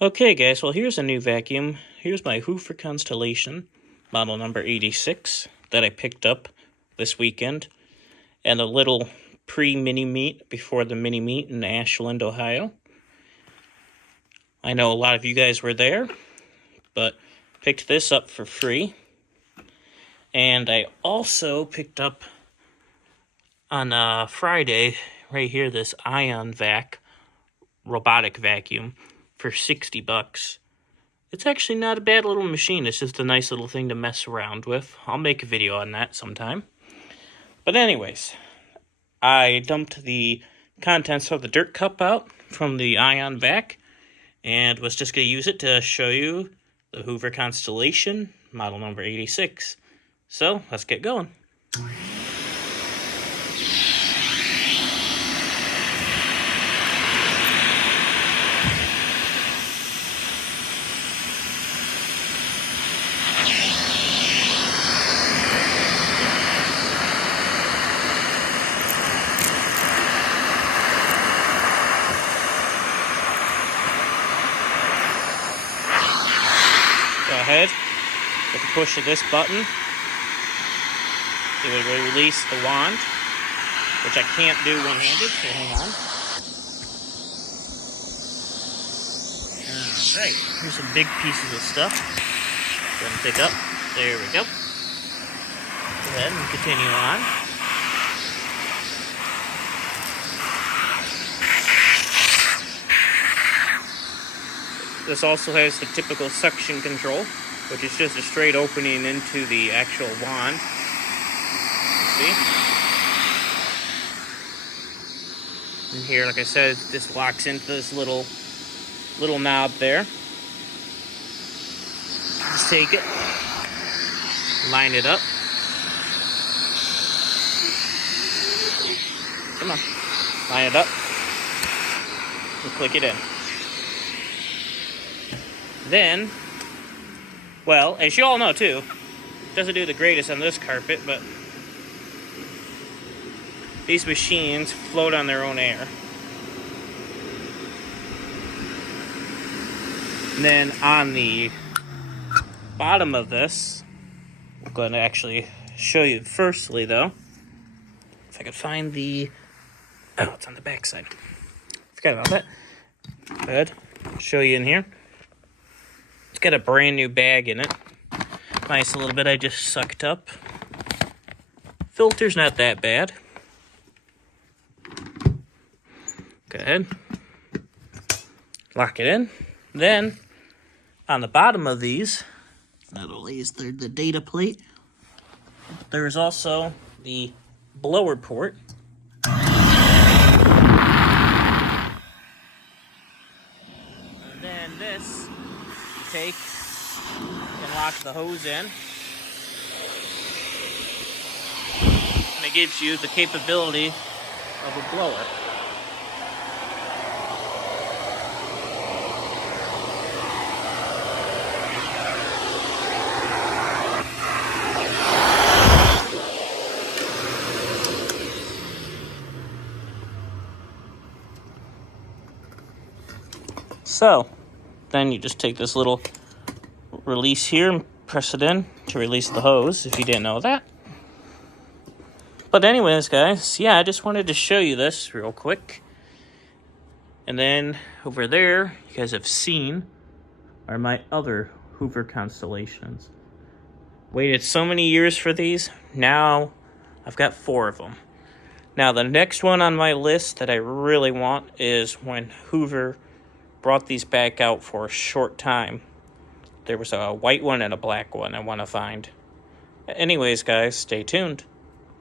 Okay guys, well here's a new vacuum. Here's my Hoover Constellation, model number 86, that I picked up this weekend. And a little pre-mini meet before the mini meet in Ashland, Ohio. I know a lot of you guys were there, but picked this up for free. And I also picked up on Friday, right here, this Ion Vac robotic vacuum for 60 bucks. It's actually not a bad little machine. It's just a nice little thing to mess around with. I'll make a video on that sometime. But anyways, I dumped the contents of the dirt cup out from the Ion Vac and was just going to use it to show you the Hoover Constellation, model number 86. So, let's get going. Go ahead with the push of this button. It will release the wand, which I can't do one-handed, so hang on. Alright, here's some big pieces of stuff. Go ahead and pick up. There we go. Go ahead and continue on. This also has the typical suction control, which is just a straight opening into the actual wand. See? And here, like I said, this locks into this little knob there. Just take it, line it up. Come on, line it up, and click it in. Then, well, as you all know too, it doesn't do the greatest on this carpet, but these machines float on their own air. And then on the bottom of this, I'm going to actually show you firstly though, if I could find the, oh, it's on the back side. Forgot about that. Go ahead, show you in here. It's got a brand new bag in it. Nice little bit I just sucked up. Filter's not that bad. Go ahead. Lock it in. Then, on the bottom of these, not only is there the data plate, there's also the blower port. And then this, you take and lock the hose in. And it gives you the capability of a blower. So, then you just take this little release here and press it in to release the hose, if you didn't know that. But anyways, guys, yeah, I just wanted to show you this real quick. And then over there, you guys have seen, are my other Hoover Constellations. Waited so many years for these, now I've got 4 of them. Now, the next one on my list that I really want is when Hoover brought these back out for a short time. There was a white one and a black one I want to find. Anyways, guys, stay tuned.